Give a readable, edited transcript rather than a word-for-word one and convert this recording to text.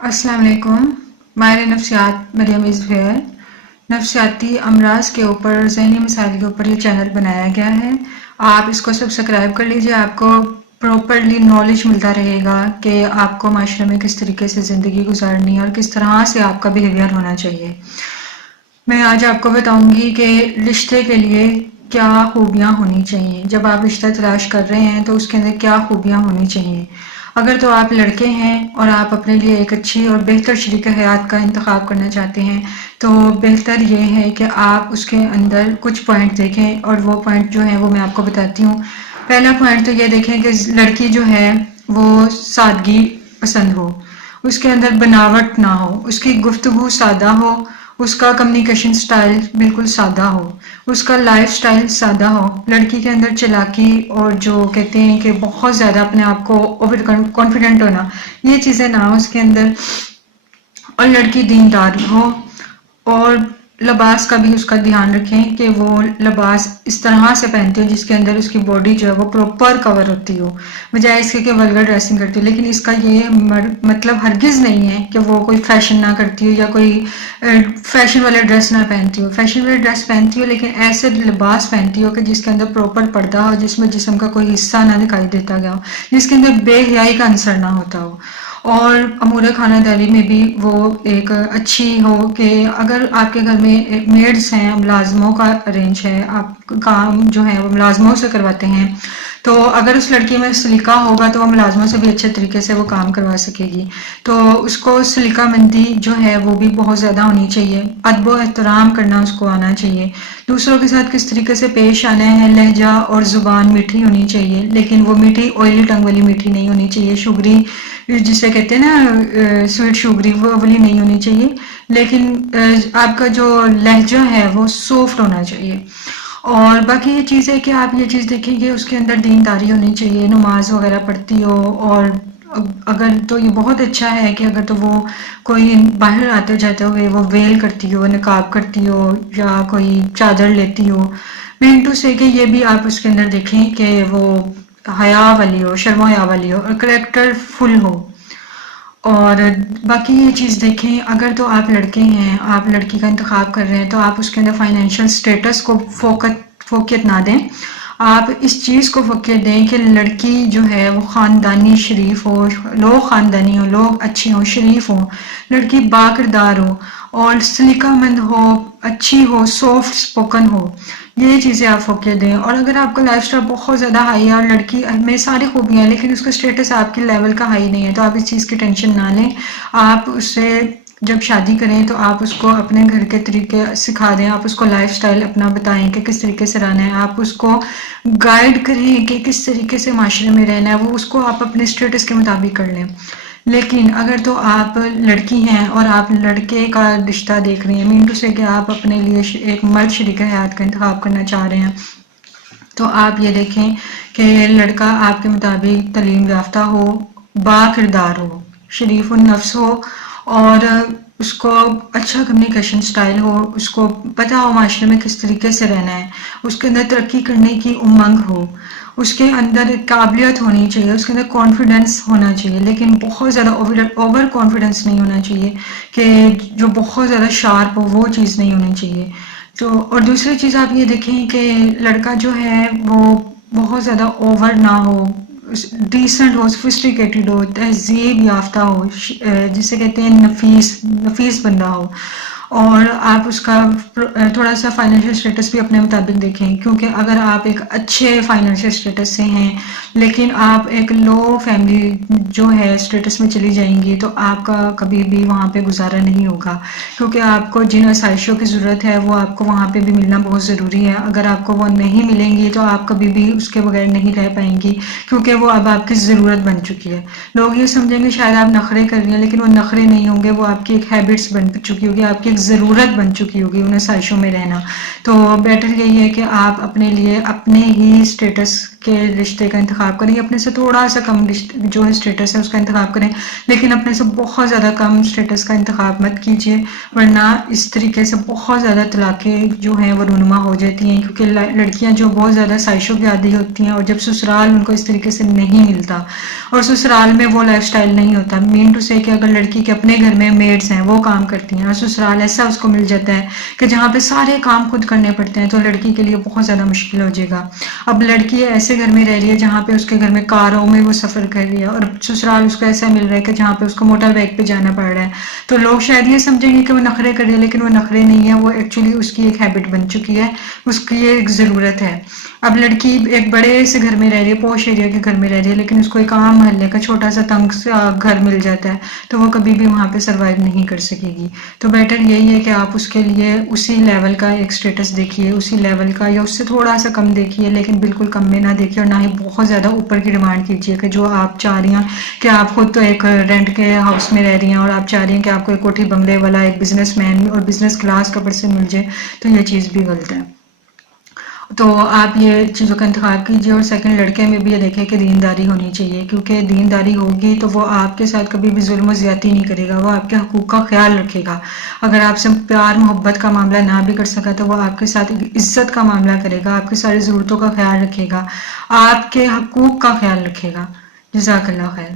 السلام علیکم. ماہر نفسیات مریم از ہیئر. نفسیاتی امراض کے اوپر، ذہنی مسائل کے اوپر یہ چینل بنایا گیا ہے. آپ اس کو سبسکرائب کر لیجئے. آپ کو پراپرلی نالج ملتا رہے گا کہ آپ کو معاشرے میں کس طریقے سے زندگی گزارنی ہے اور کس طرح سے آپ کا بیہیویئر ہونا چاہیے. میں آج آپ کو بتاؤں گی کہ رشتے کے لیے کیا خوبیاں ہونی چاہیے. جب آپ رشتہ تلاش کر رہے ہیں تو اس کے اندر کیا خوبیاں ہونی چاہیے. اگر تو آپ لڑکے ہیں اور آپ اپنے لیے ایک اچھی اور بہتر شریک حیات کا انتخاب کرنا چاہتے ہیں تو بہتر یہ ہے کہ آپ اس کے اندر کچھ پوائنٹ دیکھیں، اور وہ پوائنٹ جو ہیں وہ میں آپ کو بتاتی ہوں. پہلا پوائنٹ تو یہ دیکھیں کہ لڑکی جو ہے وہ سادگی پسند ہو، اس کے اندر بناوٹ نہ ہو، اس کی گفتگو سادہ ہو، اس کا کمیونیکیشن سٹائل بالکل سادہ ہو، اس کا لائف سٹائل سادہ ہو. لڑکی کے اندر چلاکی اور جو کہتے ہیں کہ بہت زیادہ اپنے آپ کو اوور کانفیڈنٹ ہونا، یہ چیزیں نہ ہو اس کے اندر. اور لڑکی دیندار ہو، اور لباس کا بھی اس کا دھیان رکھیں کہ وہ لباس اس طرح سے پہنتی ہو جس کے اندر اس کی باڈی جو ہے وہ پراپر کور ہوتی ہو، بجائے اس کے کہ ولگر ڈریسنگ کرتی ہو. لیکن اس کا یہ مطلب ہرگز نہیں ہے کہ وہ کوئی فیشن نہ کرتی ہو یا کوئی فیشن والے ڈریس نہ پہنتی ہو. فیشن والے ڈریس پہنتی ہو لیکن ایسے لباس پہنتی ہو کہ جس کے اندر پراپر پردہ ہو، جس میں جسم کا کوئی حصہ نہ دکھائی دیتا گیا ہو، جس کے اندر بے حیائی کا عنصر نہ ہوتا ہو. اور امور خانہ داری میں بھی وہ ایک اچھی ہو کہ اگر آپ کے گھر میں میڈس ہیں، ملازموں کا ارینج ہے، آپ کام جو ہے وہ ملازموں سے کرواتے ہیں، تو اگر اس لڑکی میں سلیقہ ہوگا تو وہ ملازموں سے بھی اچھے طریقے سے وہ کام کروا سکے گی. تو اس کو سلیقہ مندی جو ہے وہ بھی بہت زیادہ ہونی چاہیے. ادب و احترام کرنا اس کو آنا چاہیے. دوسروں کے ساتھ کس طریقے سے پیش آنا ہے، لہجہ اور زبان میٹھی ہونی چاہیے، لیکن وہ میٹھی آئلی ٹنگ والی میٹھی نہیں ہونی چاہیے. شوگری جسے کہتے ہیں نا سویٹ شوگری، وہ والی نہیں ہونی چاہیے. لیکن آپ کا جو لہجہ ہے وہ سافٹ ہونا چاہیے. اور باقی یہ چیز ہے کہ آپ یہ چیز دیکھیں کہ اس کے اندر دینداری ہونی چاہیے، نماز وغیرہ پڑھتی ہو. اور اگر تو یہ بہت اچھا ہے کہ اگر تو وہ کوئی باہر آتے جاتے ہوئے وہ ویل کرتی ہو، نقاب کرتی ہو، یا کوئی چادر لیتی ہو. مین ٹو سے کہ یہ بھی آپ اس کے اندر دیکھیں کہ وہ حیا والی ہو، شرم و حیا والی ہو، اور کریکٹر فل ہو. اور باقی یہ چیز دیکھیں اگر تو آپ لڑکے ہیں، آپ لڑکی کا انتخاب کر رہے ہیں تو آپ اس کے اندر فائنینشیل سٹیٹس کو فوقیت نہ دیں. آپ اس چیز کو فوقیت دیں کہ لڑکی جو ہے وہ خاندانی شریف ہو، لوگ خاندانی ہو، لوگ اچھے ہوں، شریف ہوں، لڑکی با کردار ہو اور سلیقہ مند ہو، اچھی ہو، سافٹ سپوکن ہو. یہ چیزیں آپ فوقیت دیں. اور اگر آپ کا لائف سٹائل بہت زیادہ ہائی ہے اور لڑکی میں ساری خوبیاں ہیں لیکن اس کا اسٹیٹس آپ کے لیول کا ہائی نہیں ہے تو آپ اس چیز کی ٹینشن نہ لیں. آپ اس سے جب شادی کریں تو آپ اس کو اپنے گھر کے طریقے سکھا دیں، آپ اس کو لائف سٹائل اپنا بتائیں کہ کس طریقے سے رہنا ہے، آپ اس کو گائیڈ کریں کہ کس طریقے سے معاشرے میں رہنا ہے، وہ اس کو آپ اپنے اسٹیٹس کے مطابق کر لیں. لیکن اگر تو آپ لڑکی ہیں اور آپ لڑکے کا رشتہ دیکھ رہے ہیں، مین ٹو سے کہ آپ اپنے لیے ایک مرد شریک حیات کا انتخاب کرنا چاہ رہے ہیں، تو آپ یہ دیکھیں کہ لڑکا آپ کے مطابق تعلیم یافتہ ہو، با کردار ہو، شریف النفس ہو، اور اس کو اچھا کمیونیکیشن سٹائل ہو، اس کو پتہ ہو معاشرے میں کس طریقے سے رہنا ہے، اس کے اندر ترقی کرنے کی امنگ ہو، اس کے اندر قابلیت ہونی چاہیے، اس کے اندر کانفیڈنس ہونا چاہیے، لیکن بہت زیادہ اوور کانفیڈنس نہیں ہونا چاہیے کہ جو بہت زیادہ شارپ ہو، وہ چیز نہیں ہونی چاہیے. تو اور دوسری چیز آپ یہ دیکھیں کہ لڑکا جو ہے وہ بہت زیادہ اوور نہ ہو، ڈیسنٹ ہو، سفسٹیکیٹڈ ہو، تہذیب یافتہ ہو، جسے کہتے ہیں نفیس بندہ ہو. اور آپ اس کا تھوڑا سا فائنینشیل سٹیٹس بھی اپنے مطابق دیکھیں، کیونکہ اگر آپ ایک اچھے فائنینشیل سٹیٹس سے ہیں لیکن آپ ایک لو فیملی جو ہے سٹیٹس میں چلی جائیں گی تو آپ کا کبھی بھی وہاں پہ گزارا نہیں ہوگا، کیونکہ آپ کو جن آسائشوں کی ضرورت ہے وہ آپ کو وہاں پہ بھی ملنا بہت ضروری ہے. اگر آپ کو وہ نہیں ملیں گی تو آپ کبھی بھی اس کے بغیر نہیں رہ پائیں گی، کیونکہ وہ اب آپ کی ضرورت بن چکی ہے. لوگ یہ سمجھیں گے شاید آپ نخرے کر رہی ہیں، لیکن وہ نخرے نہیں ہوں گے، وہ آپ کی ایک ہیبٹس بن چکی ہوگی، آپ کی ایک ضرورت بن چکی ہوگی ان آسائشوں میں رہنا. تو بیٹر یہی ہے کہ آپ اپنے لیے اپنے ہی اسٹیٹس کے رشتے کا انتخاب کریں، اپنے سے تھوڑا سا کم جو ہے اسٹیٹس ہے اس کا انتخاب کریں، لیکن اپنے سے بہت زیادہ کم اسٹیٹس کا انتخاب مت کیجیے، ورنہ اس طریقے سے بہت زیادہ طلاقیں جو ہیں وہ رونما ہو جاتی ہیں. کیونکہ لڑکیاں جو بہت زیادہ آسائشوں کی عادی ہوتی ہیں اور جب سسرال ان کو اس طریقے سے نہیں ملتا اور سسرال میں وہ لائف سٹائل نہیں ہوتا، مین ٹو سے کہ اگر لڑکی کے اپنے گھر میں میڈس ہیں وہ کام کرتی ہیں اور سسرال ایسا اس کو مل جاتا ہے کہ جہاں پہ سارے کام خود کرنے پڑتے ہیں، تو لڑکی کے لیے بہت زیادہ مشکل ہو جائے گا. اب لڑکی ایسے گھر میں رہ رہی ہے جہاں پہ اس کے گھر میں کاروں میں وہ سفر کر رہی ہے اور سسرال اس کو ایسا مل رہا ہے کہ جہاں پہ اس کو موٹر بائک پہ جانا پڑ رہا ہے، تو لوگ شاید یہ سمجھیں گے کہ وہ نخرے کر رہی ہے، لیکن وہ نخرے نہیں ہے، وہ ایکچولی اس کی ایک ہیبٹ بن چکی ہے، اس کی ایک ضرورت ہے. اب لڑکی ایک بڑے سے گھر میں رہ رہی ہے، پوش ایریا کے گھر میں رہ رہی ہے، لیکن اس کو ایک عام محلے کا چھوٹا سا تنگ سا گھر مل جاتا ہے، تو وہ کبھی بھی وہاں پہ سروائیو نہیں کر سکے گی. تو بیٹر یہی ہے کہ آپ اس کے لیے اسی لیول کا ایک اسٹیٹس دیکھیے، اسی لیول کا یا اس سے تھوڑا سا کم دیکھیے، لیکن بالکل کم میں نہ دیکھیے اور نہ ہی بہت زیادہ اوپر کی ڈیمانڈ کیجیے کہ جو آپ چاہ رہی ہیں کہ آپ خود تو ایک رینٹ کے ہاؤس میں رہ رہی ہیں اور آپ چاہ رہی ہیں کہ آپ کو ایک کوٹھی بنگلے والا ایک بزنس مین اور بزنس کلاس کا پرسن مل جائے، تو یہ چیز بھی غلط ہے. تو آپ یہ چیزوں کا انتخاب کیجیے. اور سیکنڈ، لڑکے میں بھی یہ دیکھیں کہ دینداری ہونی چاہیے، کیونکہ دینداری ہوگی تو وہ آپ کے ساتھ کبھی بھی ظلم و زیادتی نہیں کرے گا، وہ آپ کے حقوق کا خیال رکھے گا. اگر آپ سے پیار محبت کا معاملہ نہ بھی کر سکا تو وہ آپ کے ساتھ عزت کا معاملہ کرے گا، آپ کی ساری ضرورتوں کا خیال رکھے گا، آپ کے حقوق کا خیال رکھے گا. جزاک اللہ خیر.